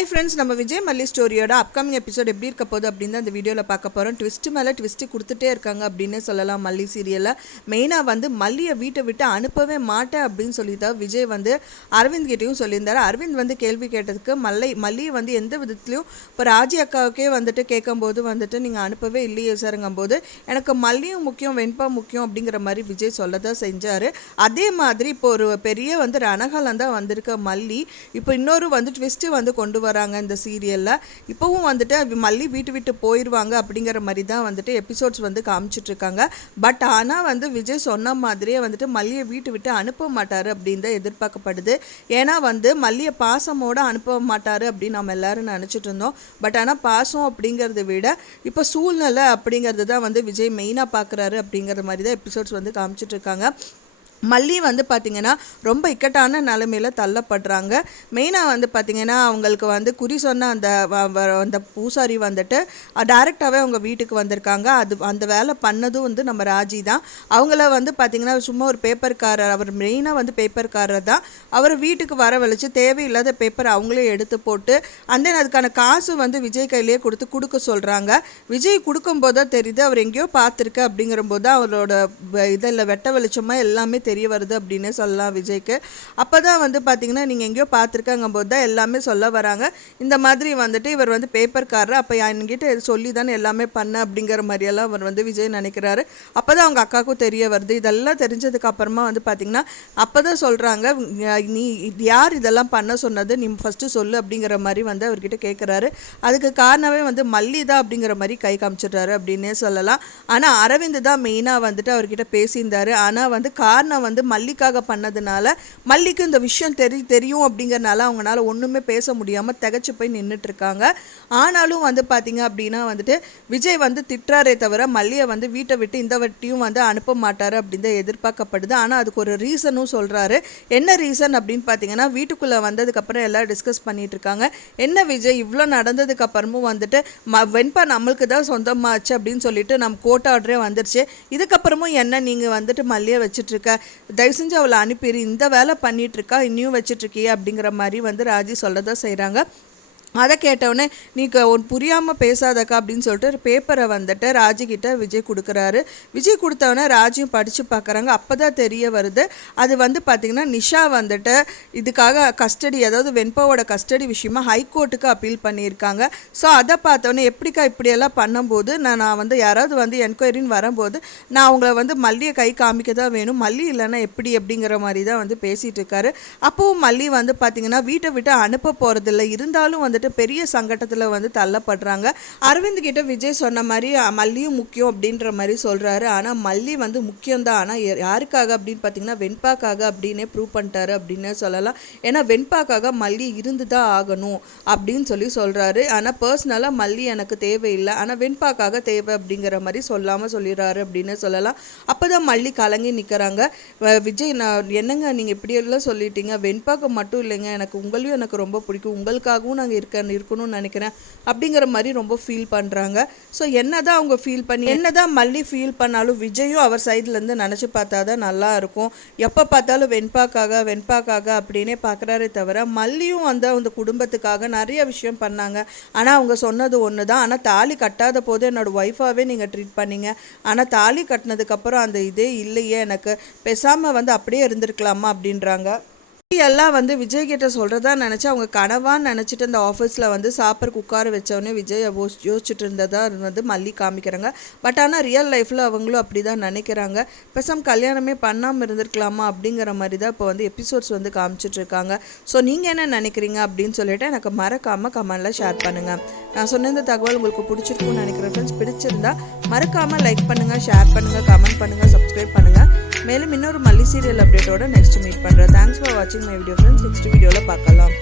Hi friends, நம்ம விஜய் மல்லி ஸ்டோரியோட upcoming episode எப்படி இருக்க போகுது அப்படின்னு தான் இந்த வீடியோவில் பார்க்க போகிறோம். ட்விஸ்ட் மேலே ட்விஸ்ட்டு கொடுத்துட்டே இருக்காங்க அப்படின்னு சொல்லலாம். மல்லி சீரியலில் மெயினாக வந்து மல்லியை வீட்டை விட்டு அனுப்பவே மாட்டேன் அப்படின்னு சொல்லி தான் விஜய் வந்து அரவிந்த் கிட்டேயும் சொல்லியிருந்தார். அரவிந்த் வந்து கேள்வி கேட்டதுக்கு மல்லியை வந்து எந்த விதத்துலையும் இப்போ ராஜி அக்காவுக்கே வந்துட்டு கேட்கும்போது வந்துட்டு நீங்கள் அனுப்பவே இல்லையே சாருங்கும்போது எனக்கு மல்லியும் முக்கியம் வெண்பா முக்கியம் அப்படிங்கிற மாதிரி விஜய் சொல்ல தான் செஞ்சார். அதே மாதிரி இப்போ ஒரு பெரிய வந்து ரணகாலம் தான் வந்திருக்க மல்லி இப்போ இன்னொரு வந்து ட்விஸ்ட்டு வந்து கொண்டு வராங்க இந்த சீரியலில். இப்போவும் வந்துட்டு மல்லி வீட்டு விட்டு போயிடுவாங்க அப்படிங்கிற மாதிரி தான் வந்துட்டு எபிசோட்ஸ் வந்து காமிச்சிட்ருக்காங்க. பட் ஆனால் வந்து விஜய் சொன்ன மாதிரியே வந்துட்டு மல்லியை வீட்டு விட்டு அனுப்ப மாட்டார் அப்படின்னு தான் எதிர்பார்க்கப்படுது. ஏன்னா வந்து மல்லியை பாசமோடு அனுப்ப மாட்டார் அப்படின்னு நம்ம எல்லோரும் நினச்சிட்டு இருந்தோம். பட் ஆனால் பாசம் அப்படிங்கிறத விட இப்போ சூழ்நிலை அப்படிங்கிறது தான் வந்து விஜய் மெயினாக பார்க்குறாரு அப்படிங்கிற மாதிரி தான் எபிசோட்ஸ் வந்து காமிச்சிட்ருக்காங்க. மல்லி வந்து பார்த்திங்கன்னா ரொம்ப இக்கட்டான நிலைமையில் தள்ளப்படுறாங்க. மெயினாக வந்து பார்த்திங்கன்னா அவங்களுக்கு வந்து குறி சொன்ன அந்த பூசாரி வந்துட்டு டைரெக்டாகவே அவங்க வீட்டுக்கு வந்திருக்காங்க. அந்த வேலை பண்ணதும் வந்து நம்ம ராஜி தான். அவங்கள வந்து பார்த்திங்கன்னா சும்மா ஒரு பேப்பர்காரர், அவர் மெயினாக வந்து பேப்பர்காரர் தான். அவர் வீட்டுக்கு வரவழைச்சு தேவையில்லாத பேப்பர் அவங்களே எடுத்து போட்டு அதுக்கான காசு வந்து விஜய் கையிலேயே கொடுக்க சொல்கிறாங்க. விஜய் கொடுக்கும்போது தான் தெரியுது அவர் எங்கேயோ பார்த்துருக்கு அப்படிங்கிற போது அவரோட இதில் வெட்ட வெளிச்சமாக எல்லாமே தெரிய வருது அப்படின்னு சொல்லலாம் விஜய்க்கு. அப்போ தான் வந்து பார்த்திங்கன்னா நீங்கள் எங்கேயோ பார்த்துருக்காங்கும் போது தான் எல்லாமே சொல்ல வராங்க. இந்த மாதிரி வந்துட்டு இவர் வந்து பேப்பர்காரர், அப்போ என்கிட்ட சொல்லி தானே எல்லாமே பண்ண அப்படிங்கிற மாதிரியெல்லாம் அவர் வந்து விஜய் நினைக்கிறாரு. அப்போ தான் அவங்க அக்காவுக்கும் தெரிய வருது. இதெல்லாம் தெரிஞ்சதுக்கு அப்புறமா வந்து பார்த்திங்கன்னா அப்போ தான் சொல்கிறாங்க, நீ யார் இதெல்லாம் பண்ண சொன்னது, நீ ஃபஸ்ட்டு சொல்லு அப்படிங்கிற மாதிரி வந்து அவர்கிட்ட கேட்குறாரு. அதுக்கு காரணமே வந்து மல்லி தான் அப்படிங்கிற மாதிரி கை காமிச்சிடுறாரு அப்படின்னே சொல்லலாம். ஆனால் அரவிந்த் தான் மெயினாக வந்துட்டு அவர்கிட்ட பேசியிருந்தார். ஆனால் வந்து காரணம் வந்து மல்லிக்காக பண்ணதுனால மல்லிக்கு இந்த விஷயம் தெரியும் அப்படிங்கிறனால அவங்களால ஒன்றுமே பேச முடியாமல் திகச்சு போய் நின்றுட்டுருக்காங்க. ஆனாலும் வந்து பார்த்திங்க அப்படின்னா வந்துட்டு விஜய் வந்து திட்டுறாரே தவிர மல்லியை வந்து வீட்டை விட்டு இந்த வட்டியும் வந்து அனுப்ப மாட்டார் அப்படின்னு தான் எதிர்பார்க்கப்படுது. ஆனால் அதுக்கு ஒரு ரீசனும் சொல்கிறாரு. என்ன ரீசன் அப்படின்னு பார்த்தீங்கன்னா வீட்டுக்குள்ளே வந்ததுக்கப்புறம் எல்லோரும் டிஸ்கஸ் பண்ணிகிட்டு இருக்காங்க. என்ன விஜய் இவ்வளோ நடந்ததுக்கப்புறமும் வந்துட்டு வெண்பா நம்மளுக்கு தான் சொந்தமாச்சு அப்படின்னு சொல்லிட்டு நம்ம கோர்ட் ஆர்டரே வந்துருச்சு, இதுக்கப்புறமும் என்ன நீங்கள் வந்துட்டு மல்லியை வச்சுட்ருக்க, தயவு செஞ்சு அவளை அனுப்பிடு, இந்த வேலை பண்ணிகிட்ருக்கா இன்னும் வச்சிட்ருக்கியே அப்படிங்கிற மாதிரி வந்து ராஜி சொல்ல தான் செய்கிறாங்க. அதை கேட்டவுடனே நீ ஒன்று புரியாமல் பேசாதக்கா அப்படின்னு சொல்லிட்டு ஒரு பேப்பரை வந்துட்டு ராஜிக்கிட்ட விஜய் கொடுக்குறாரு. விஜய் கொடுத்தவொடனே ராஜியும் படித்து பார்க்குறாங்க. அப்போ தான் தெரிய வருது அது வந்து பார்த்திங்கன்னா நிஷா வந்துட்டு இதுக்காக கஸ்டடி, அதாவது வெண்பாவோட கஸ்டடி விஷயமா ஹைகோர்ட்டுக்கு அப்பீல் பண்ணியிருக்காங்க. ஸோ அதை பார்த்தோன்னே எப்படிக்கா இப்படியெல்லாம் பண்ணும்போது நான் வந்து யாராவது வந்து என்கொயரின்னு வரும்போது நான் அவங்கள வந்து மல்லியை கை காமிக்க தான் வேணும், மல்லி இல்லைன்னா எப்படி அப்படிங்கிற மாதிரி தான் வந்து பேசிகிட்டு இருக்காரு. அப்போவும் மல்லி வந்து பார்த்திங்கன்னா வீட்டை விட்டு அனுப்ப போகிறதில்ல, இருந்தாலும் வந்து பெரிய சங்கடத்தில் வந்து தள்ளப்படுறாங்க. அரவிந்த் கிட்ட விஜய் சொன்ன மாதிரி மல்லியும் முக்கியம் அப்படின்ற மாதிரி சொல்கிறாரு. ஆனால் மல்லி வந்து முக்கியம்தான், ஆனால் யாருக்காக அப்படின்னு பார்த்தீங்கன்னா வெண்பாக்காக அப்படின்னே ப்ரூவ் பண்ணிட்டாரு அப்படின்னே சொல்லலாம். ஏன்னா வெண்பாக்காக மல்லி இருந்து தான் ஆகணும் அப்படின்னு சொல்கிறாரு. ஆனால் பர்சனலாக மல்லி எனக்கு தேவையில்லை, ஆனால் வெண்பாக்காக தேவை அப்படிங்கிற மாதிரி சொல்லாமல் சொல்லிடுறாரு அப்படின்னு சொல்லலாம். அப்போ தான் மல்லி கலங்கி நிற்கிறாங்க. விஜய் நான் என்னங்க நீங்கள் இப்படியெல்லாம் சொல்லிட்டீங்க, வெண்பாக்கு மட்டும் இல்லைங்க, எனக்கு உங்களையும் எனக்கு ரொம்ப பிடிக்கும், உங்களுக்காகவும் நாங்கள் இருக்கணும்னு நினைக்கிறேன் அப்படிங்கிற மாதிரி ரொம்ப ஃபீல் பண்ணுறாங்க. ஸோ என்னதான் அவங்க ஃபீல் பண்ணி என்னதான் மல்லி ஃபீல் பண்ணாலும் விஜயும் அவர் சைட்லேருந்து நினச்சி பார்த்தா தான் நல்லா இருக்கும். எப்போ பார்த்தாலும் வெண்பாக்காக அப்படின்னே பார்க்குறாரே தவிர மல்லியும் வந்து அந்த குடும்பத்துக்காக நிறைய விஷயம் பண்ணாங்க. ஆனால் அவங்க சொன்னது ஒன்று தான், ஆனால் தாலி கட்டாத போது என்னோடய ஒய்ஃபாகவே நீங்கள் ட்ரீட் பண்ணீங்க, ஆனால் தாலி கட்டினதுக்கப்புறம் அந்த இதே இல்லையே, எனக்கு பேசாமல் வந்து அப்படியே இருந்திருக்கலாமா அப்படின்றாங்க. எல்லாம் வந்து விஜய் கிட்ட சொல்கிறதா நினச்சி அவங்க கனவான்னு நினச்சிட்டு அந்த ஆஃபீஸில் வந்து சாப்பிட்றக்கு உட்கார வச்சவொடனே விஜய் யோசிச்சுட்டு இருந்ததா வந்து மல்லி காமிக்கிறாங்க. பட் ஆனால் ரியல் லைஃப்பில் அவங்களும் அப்படி தான் நினைக்கிறாங்க. பேசாமல் கல்யாணமே பண்ணாமல் இருந்திருக்கலாமா அப்படிங்கிற மாதிரி தான் இப்போ வந்து எபிசோட்ஸ் வந்து காமிச்சிட்ருக்காங்க. ஸோ நீங்கள் என்ன நினைக்கிறீங்க அப்படின்னு சொல்லிட்டு எனக்கு மறக்காமல் கமெண்டில் ஷேர் பண்ணுங்கள். நான் சொன்ன இந்த தகவல் உங்களுக்கு பிடிச்சிருக்குன்னு நினைக்கிறேன் ஃப்ரெண்ட்ஸ். பிடிச்சிருந்தா மறக்காமல் லைக் பண்ணுங்கள், ஷேர் பண்ணுங்கள், கமெண்ட் பண்ணுங்கள், சப்ஸ்கிரைப் பண்ணுங்கள். மேலும் இன்னொரு மல்லி சீரியல் அப்டேட்டோட நெக்ஸ்ட் மீட் பண்ணுறேன். தேங்க்ஸ் ஃபார் வாட்சிங் மை வீடியோ ஃப்ரெண்ட்ஸ். நெக்ஸ்ட் வீடியோவில் பார்க்கலாம்.